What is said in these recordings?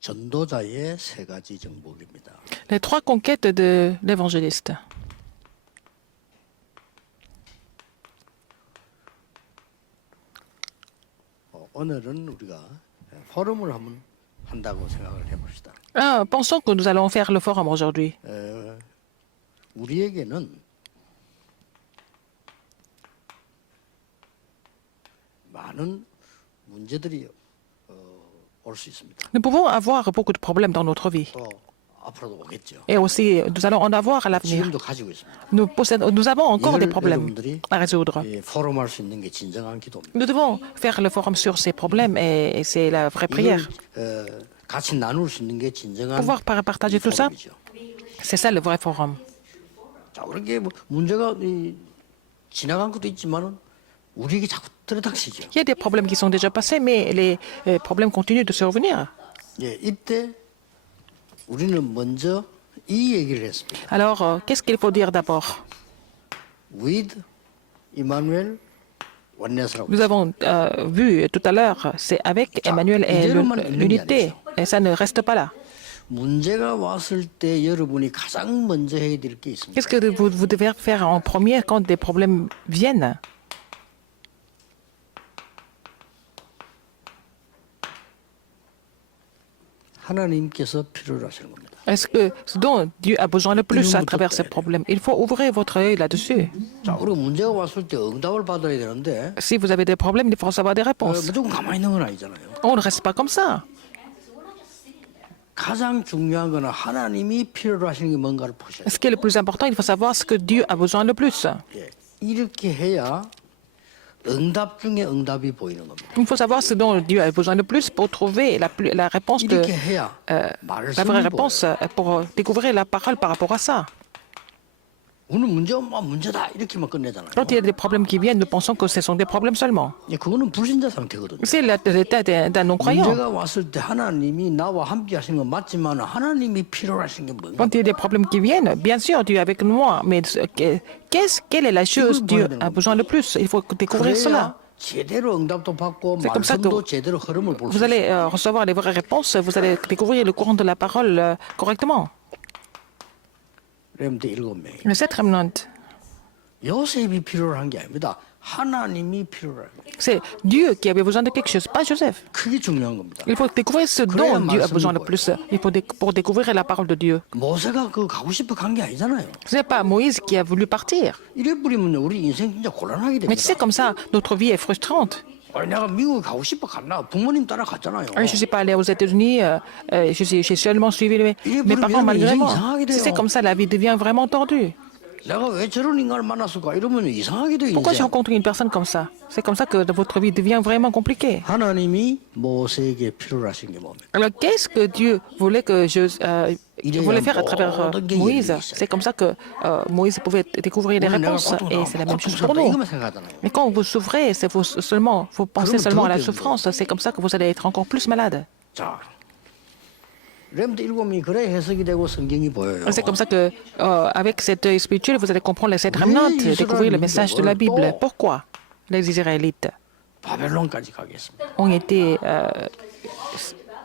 전도자의 세 가지 정복입니다. Les trois conquêtes de l'évangéliste. 오늘은 우리가 포럼을 한번 한다고 생각을 해봅시다. Pensons que nous allons faire le forum aujourd'hui. 우리에게는 많은 문제들이 올 수 있습니다. Nous pouvons avoir beaucoup de problèmes dans notre vie. 또 앞으로도 오겠죠. Et aussi, nous allons en avoir à l'avenir. 지금도 가지고 있습니다. Nous avons encore des 이걸 problèmes 여러분들이 à résoudre. 포럼할 수 있는 게 진정한 기도입니다. Nous devons faire le forum sur ces problèmes et c'est la vraie prière. 이걸 같이 나눌 수 있는 게 진정한 Pouvoir partager tout ça, 포럼이죠. c'est ça le vrai forum. 자, 그렇게 문제가 지나간 것도 있지만은 우리에게 자꾸 들이닥치죠. Il y a des problèmes qui sont déjà passés, mais les problèmes continuent de survenir. 예, 이때 우리는 먼저 이 얘기를 했습니다. Alors, qu'est-ce qu'il faut dire d'abord? With Emmanuel oneness라고. Nous avons vu tout à l'heure, c'est avec Emmanuel et l'unité, et ça ne reste pas là. 문제가 왔을 때 여러분이 가장 먼저 해야 될 게 있습니다. Qu'est-ce que vous devez faire en premier quand des problèmes viennent? 하나님께서 필요로 하시는 겁니다. Est-ce que ce dont Dieu a besoin le plus à travers ces problèmes? Il faut ouvrir votre œil là-dessus. 자, 우리가 문제가 왔을 때 응답을 받아야 되는데 Si vous avez des problèmes, il faut savoir des réponses. 무조건 가만히 있는 건 아니잖아요. On ne reste pas comme ça. 가장 중요한 거는 하나님이 필요로 하시는 게 뭔가를 보셔야 돼요. Ce qui est le plus important, il faut savoir ce que Dieu a besoin le plus. 예, 이렇게 해야 응답 중에 응답이 보이는 겁니다. Il faut savoir ce dont Dieu a besoin le plus pour trouver la réponse de 이렇게 해야 la vraie 말씀이 réponse 보여요. pour découvrir la parole par rapport à ça. 오늘 문제다 이렇게만 끝내잖아요. Quand il y a des problèmes qui viennent, nous pensons que ce sont des problèmes seulement. 예, 그거는 불신자 상태거든요. C'est l'état d'un non-croyant. 문제가 왔을 때 하나님이 나와 함께 하시는 건 맞지만 하나님이 필요로 하시는 게 뭔가? Quand il y a des problèmes qui viennent, bien sûr, Dieu est avec moi, mais quelle est la chose Dieu a besoin le plus? Il faut découvrir cela. 제대로 응답도 받고 C'est comme ça que 말씀도 제대로 흐름을 볼 수 vous 있어요. allez recevoir les vraies réponses, vous allez découvrir le courant de la parole correctement. 렘드 7명이. Le 7 remnant, 요셉이 필요로 한 게 아닙니다. 하나님이 필요로 한 거예요. c'est Dieu qui avait besoin de quelque chose, pas Joseph. 그게 중요한 겁니다. Il faut découvrir ce dont Dieu a besoin le plus. Il faut pour découvrir la parole de Dieu. 모세가 그 가고 싶어 간 게 아니잖아요. Ce n'est pas Moïse qui a voulu partir. 이래 버리면 우리 인생 진짜 곤란하게 Mais tu sais, 됩니다. comme ça, notre vie est frustrante. 아니, 내가 미국에 가고 싶어 갔나? 부모님 따라 갔잖아요. Je ne suis pas allé aux États-Unis, j'ai seulement suivi mes parents malgré moi. Si c'est comme ça, la vie devient vraiment tordue. 내가 왜 저런 인간을 만났을까? 이러면 이상하게 돼 Pourquoi j'ai 인생. rencontré une personne comme ça? C'est comme ça que votre vie devient vraiment compliquée. 하나님이 모세에게 필요로 하신 게 뭡니까? Alors, qu'est-ce que Dieu voulait que je voulais faire à travers Moïse? C'est comme ça que Moïse pouvait découvrir les 오늘 내가 réponses. Et c'est la même chose pour 고통스럽다 nous. 이것만 생각하잖아요. Mais quand vous souffrez, vous pensez seulement à la souffrance. C'est comme ça que vous allez être encore plus malade. 자, 렘드 7명이 그래 해석이 되고 성경이 보여요. C'est comme ça que, avec cet œil spirituel, vous allez comprendre les 7 remnantes et découvrir le message de la Bible. Pourquoi les Israélites 바벨론까지 가겠습니다. ont été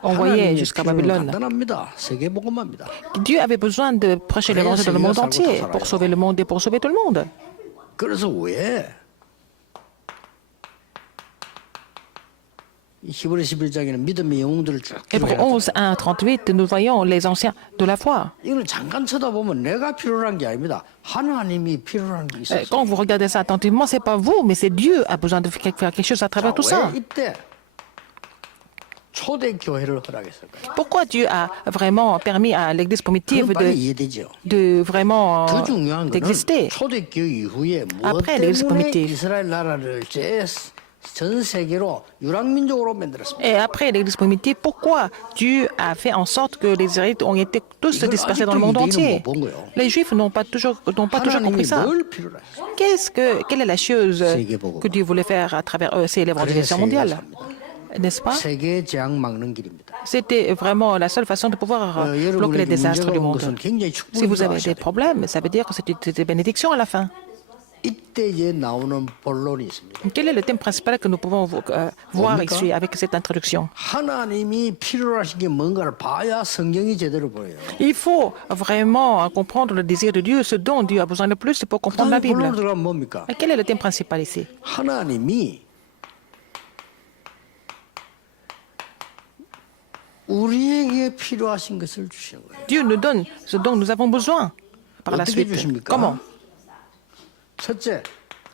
envoyés jusqu'à Babylone? 간단합니다. 세계복음화입니다. Dieu avait besoin de prêcher l'évangile dans le monde entier pour sauver le monde et pour sauver tout le monde. 그래서 왜 히브리 11장에는 믿음의 영웅들을 쭉 Hébreux 11, 1, 38, nous voyons les anciens de la foi. 이거는 잠깐 쳐다보면 내가 필요한 게 아닙니다. 하나님이 필요한 게 있어요. Quand vous regardez ça attentivement, c'est pas vous, mais c'est Dieu qui a besoin de faire quelque chose à travers tout ça. 왜 이때 초대 교회를 허락했을까요? Pourquoi Dieu a vraiment permis à l'Église primitive 그건 빨리 이해되죠. de vraiment 더 중요한 거는 d'exister? 초대 교회 이후에 무엇 Après l'église 때문에 primitive. 이스라엘 나라를 전 세계로 유랑민족으로 만들었습니다. Et après l'Église primitive, pourquoi Dieu a fait en sorte que les Israélites ont été tous dispersés dans le monde entier? Les Juifs n'ont pas toujours compris ça. 뭘 필요로 하셨어요? Quelle est la chose que Dieu voulait faire à travers eux? C'est l'évangélisation mondiale, n'est-ce pas? 세계 재앙 막는 길입니다. C'était vraiment la seule façon de pouvoir bloquer les désastres du monde. Si vous avez des problèmes, ça veut dire que c'est des bénédictions à la fin. 이때에 나오는 본론이 있습니다. Quel est le thème principal que nous pouvons voir 뭡니까? ici avec cette introduction? 하나님이 필요로 하신 게 뭔가를 봐야 성경이 제대로 보여요. Il faut vraiment comprendre le désir de Dieu, ce dont Dieu a besoin le plus pour comprendre la 그다음에 본론으로 Bible. 들어가면 뭡니까? Et quel est le thème principal ici? 하나님이 우리에게 필요하신 것을 주시는 거예요. Dieu nous donne ce dont nous avons besoin par la 어떻게 suite. 주십니까? Comment? 첫째,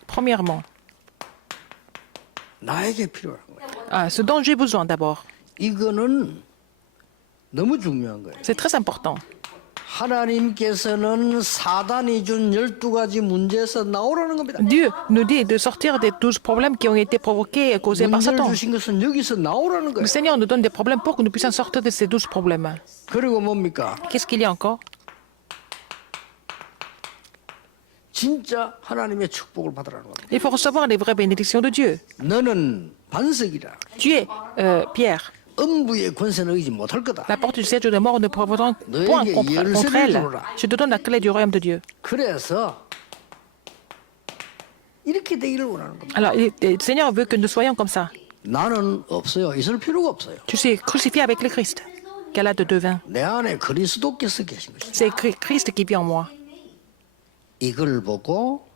Premièrement, 나에게 필요한 거예요. ce dont j'ai besoin d'abord. 이거는 너무 중요한 거예요. C'est très important. 하나님께서는 사단이 준 12가지 문제에서 나오라는 겁니다. Dieu nous dit de sortir des 12 problèmes qui ont été provoqués et causés par 문제를 Satan. 주신 것은 여기서 나오라는 Le 거예요. Seigneur nous donne des problèmes pour que nous puissions sortir de ces 12 problèmes. 그리고 뭡니까? Qu'est-ce qu'il y a encore? 진짜 하나님의 축복을 받으라는 겁니다. Il faut recevoir les vraies bénédictions de Dieu. 너는 반석이라. Tu es Pierre. 음부의 권세는 이기지 못할 거다. La porte du siège de mort ne pourra point contre elle. Je te donne la clé du royaume de Dieu. 그래서 이렇게 되기를 원하는 겁니다. Alors, le Seigneur veut que nous soyons comme ça. 나는 없어요. 있을 필요가 없어요. Tu suis crucifié avec le Christ. Qu'elle a de devin. 내 안에 그리스도께서 계신 것이다. C'est Christ qui vit en moi. 이걸 보고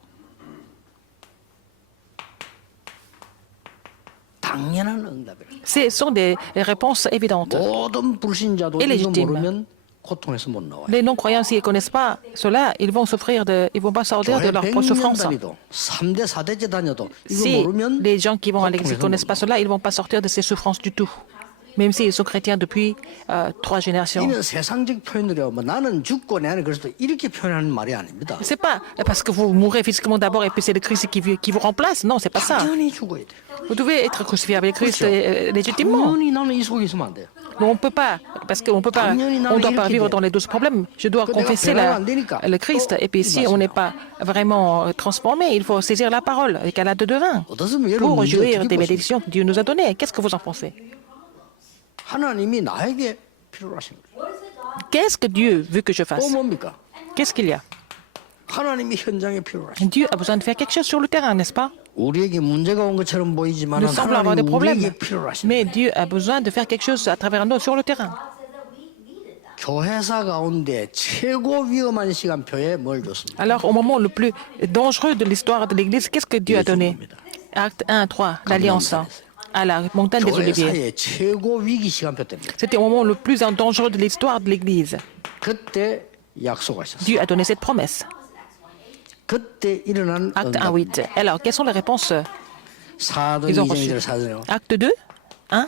당연한 응답이라. Ce sont des réponses évidentes. 모든 불신자도 Et 이거 légitime. 모르면 고통에서 못 나와요. Les non-croyants, s'ils ne connaissent pas cela, ils vont souffrir ils vont pas sortir de 교회 leur 100년 souffrance. 다니도 3대 4대째 다녀도 이거 Si 모르면 les gens qui vont à l'église ne 고통에서 connaissent 못 pas cela, ils ne vont pas sortir de ces souffrances du tout. Même s'ils sont chrétiens depuis 3 générations. 이는 세상적 표현으로 뭐 나는 죽고 내 안에 그리스도 이렇게 표현하는 말이 아닙니다. C'est pas parce que vous mourrez physiquement d'abord et puis c'est le Christ qui vous remplace. Non, c'est pas ça. 당연히 죽어야 돼. Vous devez être crucifié avec Christ légitimement. 당연히 나는 이 속에 있으면 안 돼요. Mais on peut pas, parce qu'on peut pas, on ne doit pas vivre dans les 12 problèmes. Je dois confesser le Christ. Et puis si on n'est pas vraiment transformé, il faut saisir la parole avec la de devin 어떻습니까? 여러분 pour 문제 jouir 어떻게 des 보십니까? bénédictions que Dieu nous a données. Qu'est-ce que vous en pensez? 하나님이 나에게 필요로 하신 거예요. Qu'est-ce que Dieu veut que je 또 fasse? 뭡니까? Qu'est-ce qu'il y a? 하나님이 현장에 필요로 하신 Dieu a besoin de faire quelque chose sur le terrain, n'est-ce pas? 우리에게 문제가 온 것처럼 보이지만 Nous semble avoir des 하나님 problèmes. 우리에게 필요로 하신 Mais Dieu a besoin de faire quelque chose à travers nous sur le terrain. 교회사 가운데 최고 위험한 시간표에 뭘 줬습니까? Alors, au moment le plus dangereux de l'histoire de l'Église, qu'est-ce que Dieu a donné? Acte 1, 3, l'Alliance à la montagne des Oliviers. 교회사의 최고 위기 시간표 때입니다. C'était au moment le plus dangereux de l'histoire de l'Église. 그때 약속하셨어요. Dieu a donné cette promesse. 그때 일어난 Acte 1, 응답. 8. Alors, quelles sont les réponses 사도 ils ont 2장 reçues? 1절 사도요. Acte 2, 1,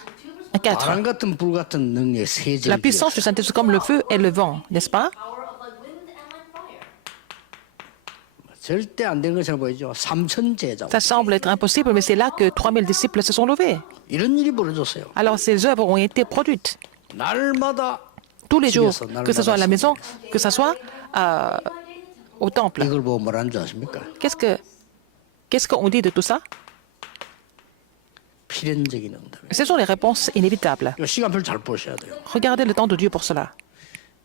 4. 바람 같은 불 같은 능력 세 La 절. puissance du Saint-Esprit comme le feu et le vent, n'est-ce pas? 절대 안 된 것처럼 보이죠. 3천 제자. Ça semble être impossible, mais c'est là que 3000 disciples se sont levés. 이런 일이 벌어졌어요. Alors, ces œuvres ont été produites 날마다 tous les jours, 집에서, que ce soit à la 날마다 maison, que ce soit au temple. 이걸 보고 뭐라는 줄 아십니까? Qu'est-ce qu'on dit de tout ça? 필연적인 응답이에요. Ce sont les réponses inévitables. 이거 시간표를 잘 보셔야 돼요. Regardez le temps de Dieu pour cela.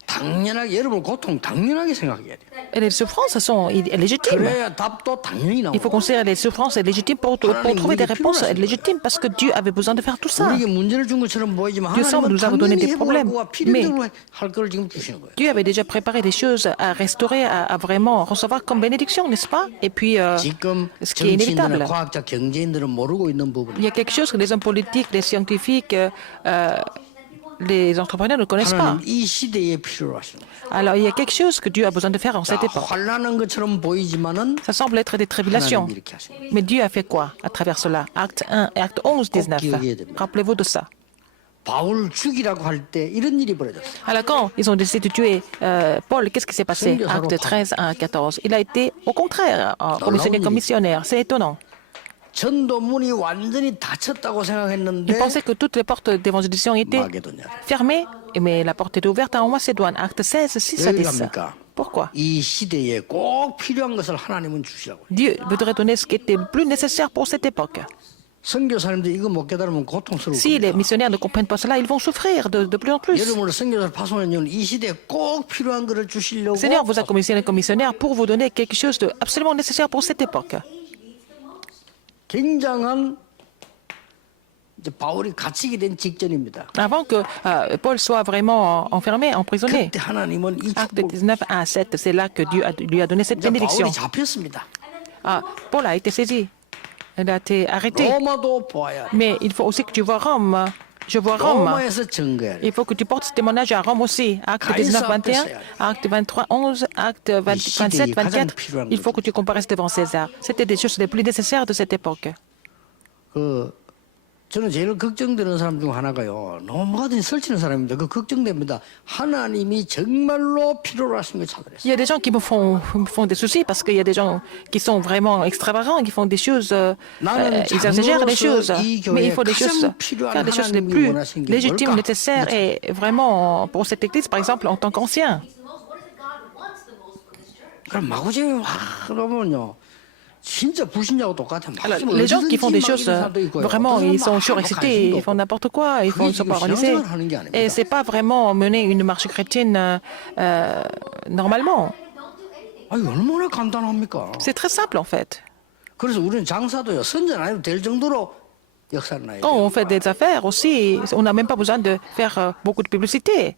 당연하게 여러분 고통 당연하게 생각해야 돼요. Et les souffrances sont légitimes. 그래야 답도 당연히 Il faut 나오고. considérer les souffrances légitimes pour trouver des réponses légitimes parce que Dieu avait besoin de faire tout ça. 우리에게 문제를 준 것처럼 보이지만 Dieu semble 하나님은 nous avoir donné 당연히 des problèmes, 해보고 필연적으로 할 걸 지금 주시는 거예요. Dieu avait déjà préparé des choses à restaurer, à vraiment recevoir comme bénédiction, n'est-ce pas? Et puis, 지금 ce qui est inévitable. 정치인들은 과학자, 경제인들은 모르고 있는 부분. Il y a quelque chose que les hommes politiques, les scientifiques, les entrepreneurs ne connaissent pas. 하나님 이 시대에 필요로 하시는 거예요. Alors, il y a quelque chose que Dieu a besoin de faire en cette époque. 환란한 것처럼 보이지만은 Ça semble être des tribulations. 하나님 이렇게 하시는 거예요. Mais Dieu a fait quoi à travers cela? Acte 1 et acte 11, 19. Rappelez-vous de ça. 바울 죽이라고 할 때 이런 일이 벌어졌어요. Alors quand ils ont décidé de tuer Paul, qu'est-ce qui s'est passé? Acte 13 à 14. Il a été au contraire commissionné comme missionnaire. C'est étonnant. 전도문이 완전히 닫혔다고 생각했는데 Ils pensaient que toutes les portes d'évangélisation étaient 마게도냐. fermées, mais la porte était ouverte en Macédoine. Acte 16, 6 à 왜 10. 갑니까? Pourquoi? 이 시대에 꼭 필요한 것을 하나님은 주시라고. Dieu voudrait donner ce qui était le plus nécessaire pour cette époque. 선교사님들 이거 못 깨달으면 고통스러울 Si les 겁니다. missionnaires ne comprennent pas cela, ils vont souffrir de plus en plus. 여러분을 선교사를 파송하는 이 시대에 꼭 필요한 것을 주시려고 Le Seigneur vous a commissionné comme missionnaire pour vous donner quelque chose de absolument nécessaire pour cette époque. 굉장한 이제 바울이 갇히게 된 직전입니다. Avant que Paul soit vraiment enfermé, emprisonné. 그때 하나님은 이 Acte 축복 19 à 7, c'est là que Dieu lui a donné cette 이제 bénédiction. 바울이 잡혔습니다. Paul a été saisi. Il a été arrêté. 로마도 보아야 돼. Mais il faut aussi que tu vois Rome. Je vois Rome. 로마에서 증거해야 돼. Il faut que tu portes ce témoignage à Rome aussi. Acte 19, 21, acte 23, 11, acte 27, 24. Il faut que tu comparaisses devant César. C'était des choses les plus nécessaires de cette époque. 그 저는 제일 걱정되는 사람 중 하나가요. 너무 뭐든지 설치는 사람입니다. 그 걱정됩니다. 하나님이 정말로 필요로 하신 걸 찾으랬어요. Il y a des gens qui me font des soucis parce qu'il y a des gens qui sont vraiment extravagants, qui font des choses, ils exagèrent les choses. Mais il faut des choses, faire des choses les plus légitimes, nécessaires et vraiment pour cette église, par exemple, en tant qu'ancien. 그럼 마구쟁이 와 그러면요. 진짜 불신자하고 똑같아. Alors, les gens qui font des choses, vraiment, ils sont surexcités, ils font n'importe quoi, ils ne sont pas organisés. Et ce n'est pas vraiment mener une marche chrétienne normalement. 아니 얼마나 간단합니까? C'est très simple en fait. 그래서 우리는 장사도요. 선전 안 해도 될 정도로 역사를 나야 Quand 돼요. on fait des affaires aussi, on n'a même pas besoin de faire beaucoup de publicité,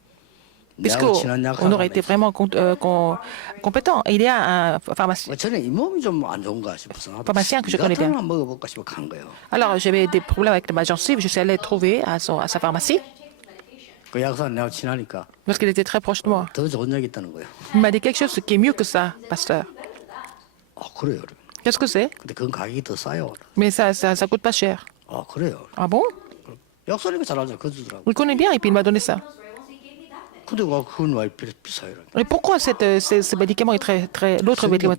puisqu'on aurait été vraiment compétent. Et il y a un pharmacien. 저는 이 몸이 좀 안 좋은가 싶어서 Pharmacien que je connais bien. 한번 먹어볼까 싶어 간 거예요. Alors, j'avais des problèmes avec ma gencive, je suis allé trouver à sa pharmacie, 그 약사 내가 친하니까 parce qu'il était très proche de moi. 더 좋은 약 있다는 거예요. Il m'a dit quelque chose qui est mieux que ça, pasteur. 그래요. Qu'est-ce que c'est? 근데 그건 가격이 더 싸요. Mais ça coûte pas cher. 그래요. Ah bon? 약사니까 잘 알죠. 그 주더라고. Il connaît bien et puis il m'a donné ça. 근데 그건 왜 비싸요? Et pourquoi ce médicament est l'autre médicament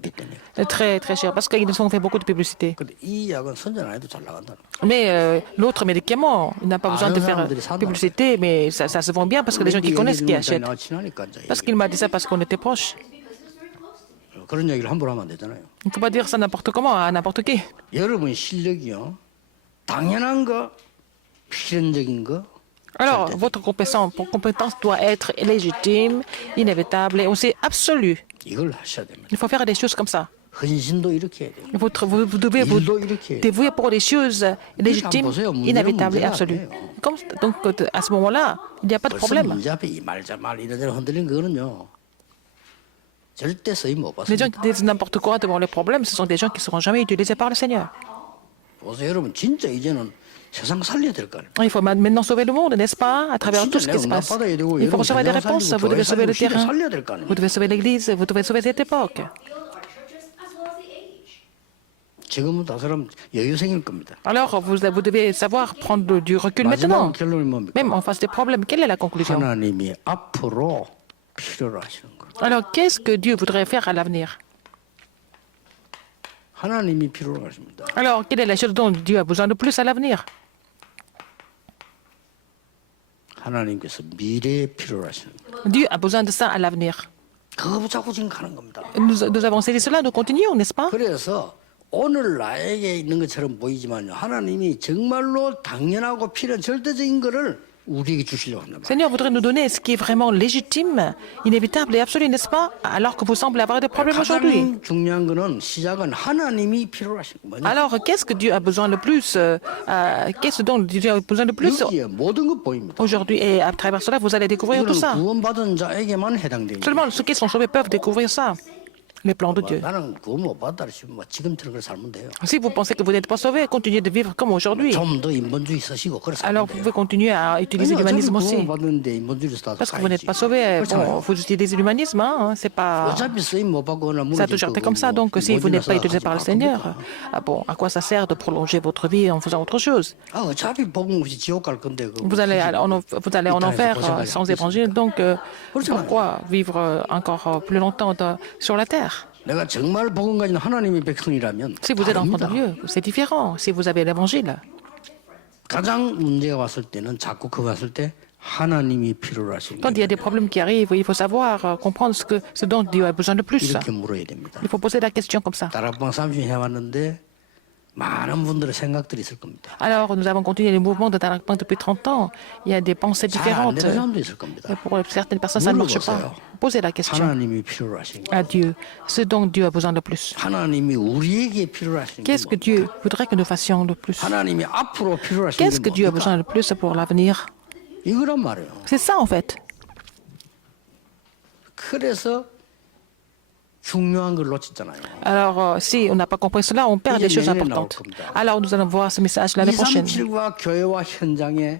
est très cher? Parce qu'ils nous ont fait beaucoup de publicité. 근데 이 약은 선전 안 해도 잘 나간다. Mais l'autre médicament, il n'a pas besoin de faire publicité, mais ça se vend bien parce que les gens qui connaissent qui achètent. 내가 친하니까 이제 Parce qu'il m'a dit ça parce qu'on était proches. 그런 얘기를 함부로 하면 안 되잖아요. Il ne faut pas dire ça n'importe comment à n'importe qui. 여러분 실력이요. 당연한 거, 필연적인 거. Alors, votre compétence doit être légitime, inévitable et aussi absolue. 이걸 하셔야 됩니다. Il faut faire des choses comme ça. 헌신도 이렇게 해야 돼요. Vous devez vous 일도 이렇게 해야 돼요. dévouer pour des choses légitimes, inévitables et absolues. Donc, à ce moment-là, il n'y a pas de 벌써 problème. 문제 앞에 이 말자말 이런저런 흔들린 거는요. 절대 쓰임 못 Les gens 받습니다. qui disent n'importe quoi devant les problèmes, ce sont des gens qui ne seront jamais utilisés par le Seigneur. 보세요, 여러분 진짜 이제는 세상 살려야 될 거 아니에요. Il faut maintenant sauver le monde, n'est-ce pas, à travers tout ce qui se passe. Il faut recevoir des réponses. Vous devez sauver le terrain. Vous devez sauver l'Église. Vous devez sauver cette époque. 지금은 다 사람 여유 생길 겁니다. Alors, vous devez savoir prendre du recul 마지막 maintenant. 결론이 뭡니까? Même en face des problèmes, quelle est la conclusion? 하나님이 앞으로 필요로 하시는 거. Alors, qu'est-ce que Dieu voudrait faire à l'avenir? 하나님이 필요로 하십니다. Alors, quelle est la chose dont Dieu a besoin de plus à l'avenir? 하나님께서 미래에 필요로 하시는 거. Dieu a besoin de ça à l'avenir. 그거 붙잡고 지금 가는 겁니다. Nous avons saisi cela, nous continuons, n'est-ce pas? 그래서 오늘 나에게 있는 것처럼 보이지만요. 하나님이 정말로 당연하고 필요한 절대적인 거를 우리에게 주시려고 한단 말이에요. Seigneur voudrait nous donner ce qui est vraiment légitime, inévitable et absolu, n'est-ce pas? Alors que vous semblez avoir des problèmes aujourd'hui. 가장 중요한 거는 시작은 하나님이 필요로 하시는 거예요. Alors, qu'est-ce que Dieu a besoin le plus? Qu'est-ce dont Dieu a besoin le plus 여기에 모든 것 보입니다. aujourd'hui? Et à travers cela, vous allez découvrir tout 이거는 ça. 구원받은 자에게만 해당됩니다. Seulement ceux qui sont sauvés peuvent découvrir ça. Les plans de Dieu. 나는 구원 못 받았다 싶으면 뭐 지금처럼 그렇게 살면 돼요. Si vous pensez que vous n'êtes pas sauvé, continuez de vivre comme aujourd'hui. 좀 더 인본주의 쓰시고 그래서 Alors vous pouvez continuer à utiliser l'humanisme aussi. 구원받는데 인본주의로 Parce que vous n'êtes pas sauvé, bon, vous utilisez l'humanisme, hein, c'est pas... 어차피 쓰임 못 받고 오늘 Ça a toujours été comme ça, donc si vous n'êtes pas utilisé par le Seigneur, bon, à quoi ça sert de prolonger votre vie en faisant autre chose? 어차피 복음 없이 지옥 갈 건데 Vous allez en enfer sans évangile, donc pourquoi vivre encore plus longtemps sur la terre? 내가 정말 복음 가진 하나님의 백성이라면 Si vous êtes enfant de 다릅니다. Dieu, c'est différent. Si vous avez l'évangile, 가장 문제가 왔을 때는 자꾸 그거 왔을 때 하나님이 필요로 하시는 quand il y a des problèmes qui arrivent, il faut savoir comprendre ce dont Dieu a besoin de plus. 이렇게 물어야 됩니다. Il faut poser la question comme ça. 다락방 30년 해왔는데 많은 분들의 생각들이 있을 겁니다. Alors, nous avons continué le mouvement de Tanakh depuis 30 ans. Il y a des pensées 잘 안 différentes. 되는 사람도 있을 겁니다. Et pour certaines personnes, ça ne marche pas. Posez la question 하나님이 필요로 하신 거. à Dieu. Ce dont Dieu a besoin de plus. 하나님이 우리에게 필요로 하신 게 Qu'est-ce que Dieu voudrait que nous fassions de plus? 하나님이 앞으로 필요로 하신 Qu'est-ce 게 que Dieu a 뭡니까? besoin de plus pour l'avenir? 이거란 말이에요. C'est ça, en fait. 그래서 중요한 걸 놓쳤잖아요. Alors, si on n'a pas compris cela, on perd des choses importantes. Alors, nous allons voir ce message l'année prochaine. 237과 교회와 현장에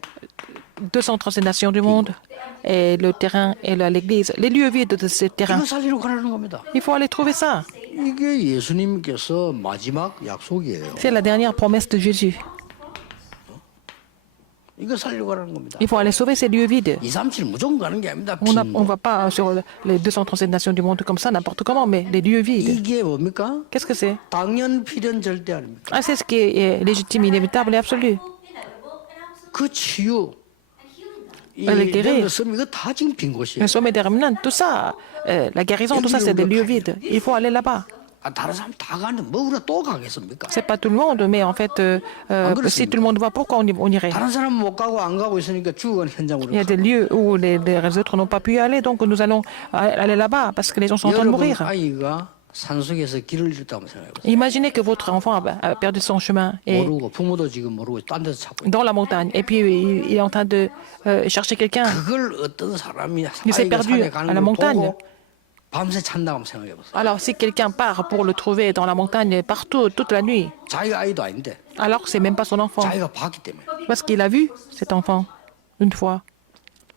237 nations du monde, et le terrain et l'église, les lieux vides de ce terrain. 이거 살리러 가라는 겁니다. Il faut aller trouver ça. 이게 예수님께서 마지막 약속이에요. C'est la dernière promesse de Jésus. 이거 살리러 가라는 겁니다. Il faut aller sauver ces lieux vides. 237 무조건 가는 게 아닙니다. On ne 빈 거. va pas sur les 237 nations du monde comme ça, n'importe comment, mais les lieux vides. 이게 뭡니까? Qu'est-ce que c'est? 당연 필연 절대 아닙니까? Ah, c'est ce qui est légitime, inévitable et absolu. 그 치유 Avec des rires. 이거 다 지금 빈 곳이에요. Le sommet des remnants, tout ça, la guérison, tout ça, c'est des lieux vides. Il faut aller là-bas. 아, 다른 사람 다 가는데 뭐 우리가 또 가겠습니까? C'est pas tout le monde, mais en fait, si tout le monde va, pourquoi on irait? 다른 사람 못 가고 안 가고 있으니까 죽어가는 현장으로. Il y a des lieux où les autres n'ont pas pu y aller, donc nous allons aller là-bas parce que les gens sont en train de 여러분 mourir. 아이가 산속에서 길을 잃었다고 생각해보세요. Imaginez que votre enfant a perdu son chemin et 모르고 부모도 지금 모르고 딴 데서 찾고 있는. dans la montagne, et puis il est en train de chercher quelqu'un. 그걸 어떤 사람이 Il s'est 아이가 perdu 산에 à 가는 la 걸 montagne. 보고 밤새 찾는다고 한번 생각해보세요. Alors si quelqu'un part pour le trouver dans la montagne partout, toute la nuit, 자기가 아이도 아닌데 alors que c'est même pas son enfant, 자기가 봤기 때문에. parce qu'il a vu cet enfant une fois.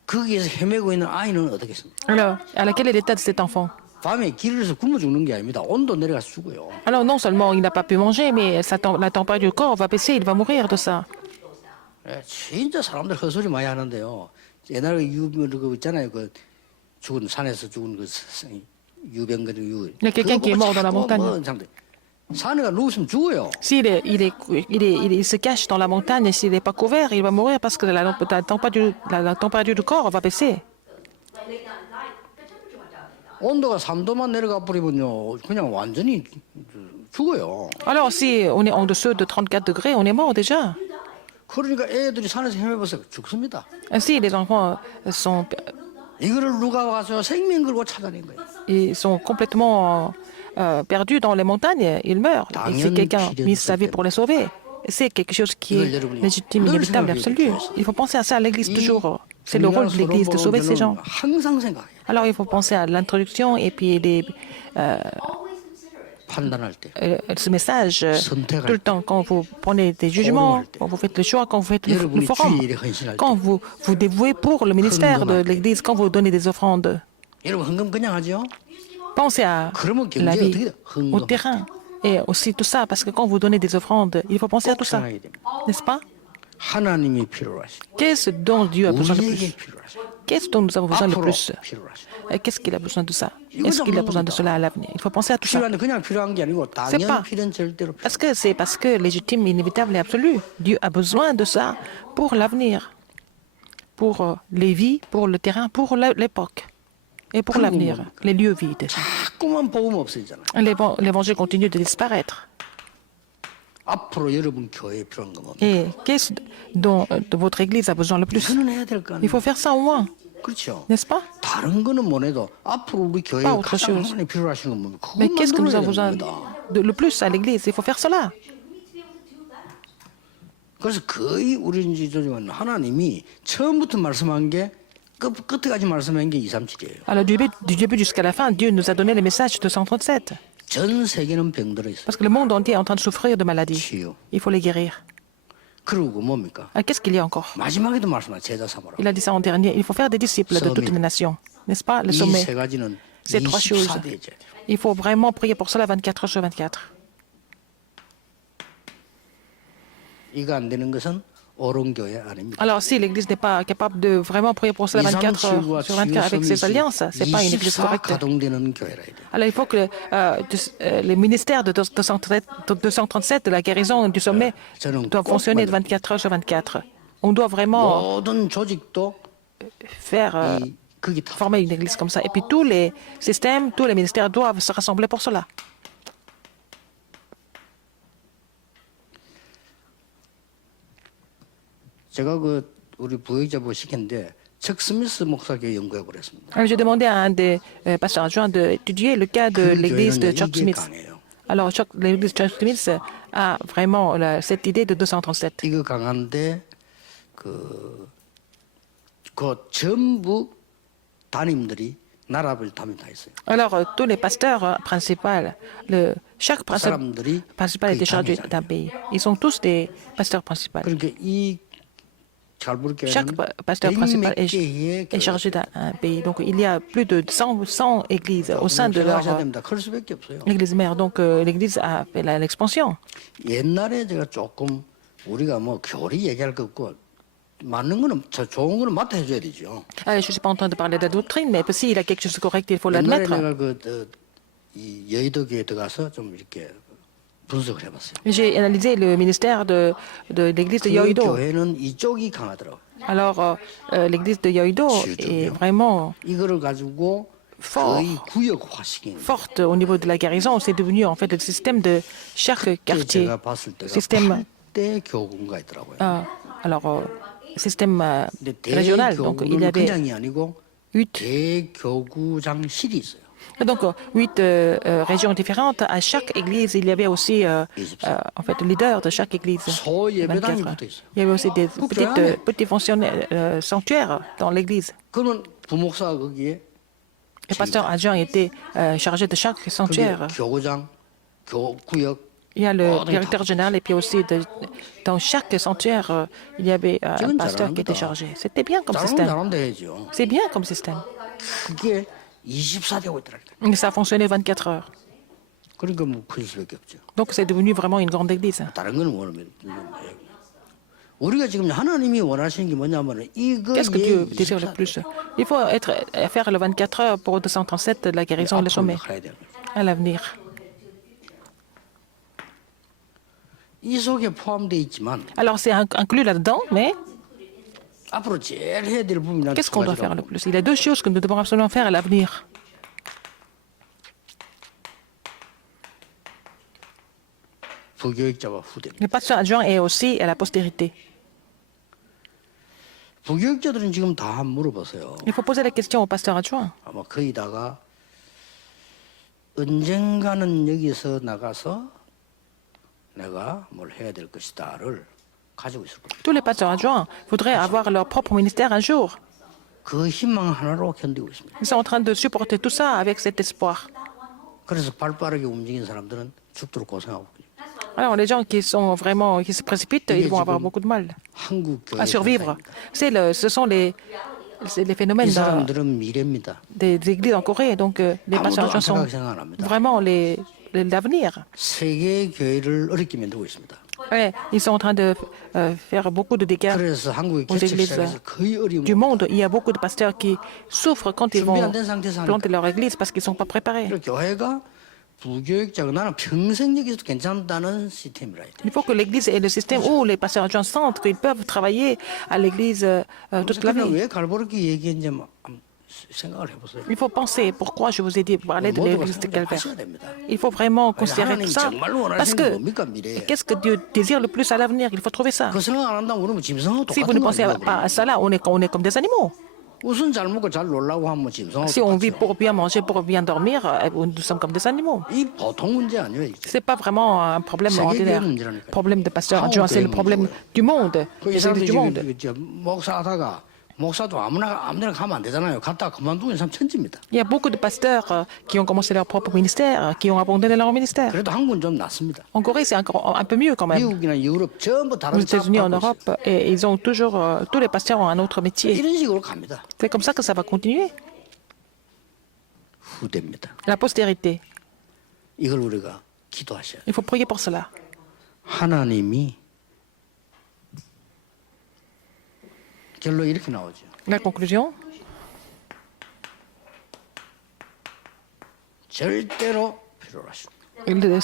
거기에서 헤매고 있는 아이는 어떻겠습니까? Alors, quel est l'état de cet enfant? 밤에 길에서 굶어 죽는 게 아닙니다. 온도 내려가서 죽어요. Alors non seulement il n'a pas pu manger, mais la température du corps va baisser, il va mourir de ça. 예, 진짜 사람들 헛소리 많이 하는데요. 옛날에 그 있잖아요. 그 죽은 산에서 죽은 그 유병근 Il y a quelqu'un qui est mort dans la montagne. 산에 누우시면 죽어요. Il se cache dans la montagne et s'il n'est pas couvert, il va mourir parce que la température du corps va baisser. 온도가 3도만 내려가 버리면요, 그냥 완전히 죽어요. Alors si on est en dessous de 34 degrés, on est mort déjà. 그러니까 애들이 산에서 헤매봐서 죽습니다. Ainsi, les enfants 이거를 누가 와서 생명 걸고 찾아낸 거예요. ils sont complètement perdus dans les montagnes, ils meurent. Et si quelqu'un mise sa vie pour les sauver, c'est quelque chose qui est légitime, inévitable, absolu. Il faut penser à ça à l'Église toujours. C'est le rôle de l'Église de sauver ces gens. 항상 생각해요. Alors il faut penser à l'introduction et puis 판단할 때. ce message tout le temps quand vous prenez des jugements, quand vous faites le choix, quand vous faites le forum, quand vous vous dévouez pour le ministère de l'Église, quand vous donnez des offrandes. 여러분 헌금 그냥 하죠? Pensez à 그러면 la 경제 vie, 어떻게 돼? au 헌금. terrain et aussi tout ça, parce que quand vous donnez des offrandes, il faut penser à tout ça, 생각해야 됩니다. n'est-ce pas? 하나님이 필요하시. Qu'est-ce dont Dieu a besoin de 우리에게 plus? 필요하시. Qu'est-ce dont nous avons besoin de 앞으로 plus? 필요하시. Qu'est-ce qu'il a besoin de ça? Est-ce qu'il a besoin de cela à l'avenir? Il faut penser à tout ça. 필요한데 그냥 필요한 게 아니고 C'est 당연 pas. 필연 절대로 필요. Parce que c'est parce que légitime, inévitable et absolu. Dieu a besoin de ça pour l'avenir, pour les vies, pour le terrain, pour l'époque et pour l'avenir, les lieux vides. 자꾸만 복음 없어지잖아. L'évangile continue de disparaître. 앞으로 여러분 교회에 필요한 건 뭡니까? Et qu'est-ce dont votre Église a besoin le plus? 이거는 해야 될 거 Il 아니에요. faut faire ça au moins, 그렇죠. n'est-ce pas? 다른 거는 못 해도 앞으로 우리 교회에 Pas autre 가장 chose. 하나님 필요하신 건 뭡니까? Mais 그것만 qu'est-ce que nous 들어야 avons besoin 됩니다. le plus à l'Église? Il faut faire cela. 그래서 거의 우리 이제 하나님이 처음부터 말씀한 게 끝까지 말씀한 게 237이에요. Alors du début jusqu'à la fin, Dieu nous a donné le message de 137. 전 세계는 병들어 있어요. Parce que le monde entier est en train de souffrir de maladies. 치유. Il faut les guérir. 그리고 뭡니까? Alors, qu'est-ce qu'il y a encore? 마지막에도 말씀한 제자 삼으라. Il a dit ça en dernier. Il faut faire des disciples de toutes les nations. N'est-ce pas? Le sommet. 이세 가지는 Ces trois choses. 24대에 해야 돼요. Il faut vraiment prier pour cela 24 heures sur 24. 이거 안 되는 것은 옳은 교회 아닙니다. Alors, si l'Église n'est pas capable de vraiment prier pour cela 24 heures sur 24 avec ses alliances, ce n'est pas une Église 24 correcte. 가동되는 교회라 해야 돼요. Alors, il faut que les ministères de 237 de la guérison du sommet doivent fonctionner de 24 heures sur 24. On doit vraiment 모든 조직도 faire 거기 다 former une Église comme ça. Et puis tous les systèmes, tous les ministères doivent se rassembler pour cela. 제가 우리 부역자부 시켰는데 척 스미스 목사교회 연구해 보랬습니다. Alors, j'ai demandé à un des pasteurs adjoints d'étudier le cas de l'église de Chuck Smith. Alors, l'église de Chuck Smith a vraiment cette idée de 237. 이거 강한데 그 전부 담임들이 나라별 담임 다 있어요. Alors, tous les pasteurs principaux, chaque principal était chargé d'un pays. Ils sont tous des pasteurs principaux. 그러니까 Chaque pasteur principal est chargé d'un pays. Donc, il y a plus de 100 églises au sein de leur église mère. Donc, l'église a fait l'expansion. 옛날에 제가 조금 우리가 뭐 교리 얘기할 거 없고 맞는 거는 좋은 거는 맞다 해줘야 되죠. Je ne suis pas en train de parler de la doctrine, mais s'il y a quelque chose de correct, il faut l'admettre. 옛날에 내가 이 여의도교회 들어가서 좀 이렇게 분석을 해봤어요. J'ai analysé le ministère de l'église de Yoido. 교회는 이쪽이 강하더라고요. Alors, l'église de Yoido est vraiment 이거를 가지고 거의 구역화시킨. forte au niveau de la guérison. C'est devenu en fait le système de chaque quartier. 제가 봤을 때가 Système. 8대 교구가 있더라고요. Alors, système régional. Donc, il y avait 대교구장이 아니고 8. 대교구장실이 있어요. Donc, 8 régions différentes. À chaque église, il y avait aussi en fait, le leader de chaque église. 24. Il y avait aussi des petits fonctionnaires sanctuaires dans l'église. 그러면 부목사가 거기에 Le pasteur adjoint était chargé de chaque sanctuaire. 교구장, 구역. Il y a le directeur général et puis aussi dans chaque sanctuaire, il y avait un pasteur qui était chargé. C'était bien comme système. C'est bien comme système. 그게 24대고 있더라고요. Et ça a fonctionné 24 heures. 그러니까 뭐 클 수밖에 없죠. Donc c'est devenu vraiment une grande église. 다른 거는 모르면 우리가 지금 하나님이 원하시는 게 뭐냐면은 이거 Qu'est-ce que Dieu désire le plus? Il faut faire le 24 heures pour 237 de la guérison et le sommet à l'avenir. 이 속에 포함되어 있지만 Alors c'est inclus là-dedans, mais 앞으로 제일 해야 될 부분이 qu'est-ce qu'on doit faire le plus? Il y a deux choses que nous devons absolument faire à l'avenir. 부교육자와 후대. Le pasteur adjoint est aussi à la postérité. 부교육자들은 지금 다 물어보세요. Il faut poser la question au pasteur adjoint. 아마 거의다가 언젠가는 여기서 나가서 내가 뭘 해야 될 것이다를 가지고 있을 겁니다. Tous les pasteurs adjoints voudraient avoir leur propre ministère un jour. 그 희망 하나로 견디고 있습니다. Ils sont en train de supporter tout ça avec cet espoir. 그래서 발빠르게 움직이는 사람들은 죽도록 고생하고 있습니다. Alors les gens qui se précipitent, ils vont avoir beaucoup de mal à survivre. Ce sont les phénomènes 이 사람들은 미래입니다. des églises en Corée. Donc les pasteurs adjoints sont vraiment l'avenir. 세계 교회를 어렵게 만들고 있습니다. Ouais, ils sont en train de faire beaucoup de dégâts 그래서 한국의 aux églises 개척시장에서 거의 어려움. du monde. Il y a beaucoup de pasteurs qui souffrent quand ils 준비 vont 안 된 상태에서 planter 하니까. leur église parce qu'ils ne sont pas préparés. 교회가 부교육자고 나는 평생 여기서도 괜찮다는 시스템이라. Il faut que l'église ait le système où les pasteurs adjoints sentent qu'ils peuvent travailler à l'église toute la vie. 왜 갈보르기 얘기했는지 생각을 해보세요. Il faut penser pourquoi je vous ai dit parler de l'église de Calvaire. Il faut vraiment considérer tout ça. Parce que qu'est-ce que Dieu désire le plus à l'avenir? Il faut trouver ça. 그 생각 안 한다면 우리는 짐승하고 Si vous 똑같은 ne 거 pensez 아니에요? pas à ça là, on est comme des animaux. 우선 잘 먹고 잘 놀라고 하면 짐승하고 Si on vit 똑같아요. pour bien manger, pour bien dormir, nous sommes comme des animaux. 이 보통 문제 아니에요. 이게. C'est pas vraiment un problème ordinaire. Problème de pasteur adjoint, c'est le problème du monde, 이 des 사람들이 églises du monde. 목사하다가 목사도 아무나 가면 안 되잖아요. 갔다 그만두는 사람 천지입니다. Il y a beaucoup de pasteurs qui ont commencé leur propre ministère, qui ont abandonné leur ministère. 그래도 한국은 좀 낫습니다. En Corée, c'est encore un peu mieux quand même. 미국이나 유럽 전부 Aux 다른 États-Unis, en 잡 받고 Europe, et ils ont toujours, tous les pasteurs ont un autre 있어요. métier. 이런 식으로 갑니다. C'est comme ça que ça va continuer. 후대입니다. La postérité. 이걸 우리가 기도하셔야 돼요. Il faut prier pour cela. 하나님이 결론 이렇게 나오죠. La conclusion, 절대로 필요로 하십니다.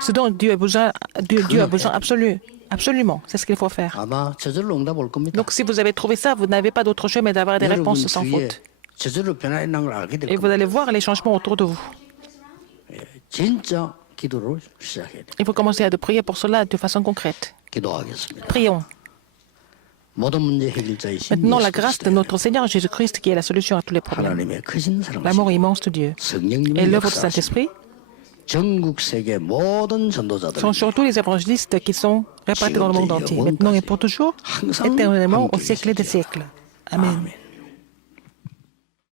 ce dont Dieu a besoin, Dieu a besoin absolument, c'est ce qu'il faut faire. 아마 저절로 응답 올 겁니다. Donc si vous avez trouvé ça, vous n'avez pas d'autre choix mais d'avoir des 여러분 réponses sans 주위에 faute. 저절로 변화했는 걸 알게 될 Et vous 겁니다. allez voir les changements autour de vous. 진짜 기도로 시작해야 돼요. Il faut commencer à prier pour cela de façon concrète. 기도하겠습니다. Prions. 모든 문제 해결자이신 Maintenant, la 예수 grâce de 그리스도의 notre Seigneur Jésus-Christ qui est la solution à tous les problèmes. 하나님의 크신 사랑하심, L'amour immense de Dieu et 성령님의 l'œuvre du 역사하심, Saint-Esprit 전국 세계 모든 전도자들 sont surtout les évangélistes qui sont répartis dans le monde entier, maintenant et pour toujours, éternellement, au siècle des siècles. Amen.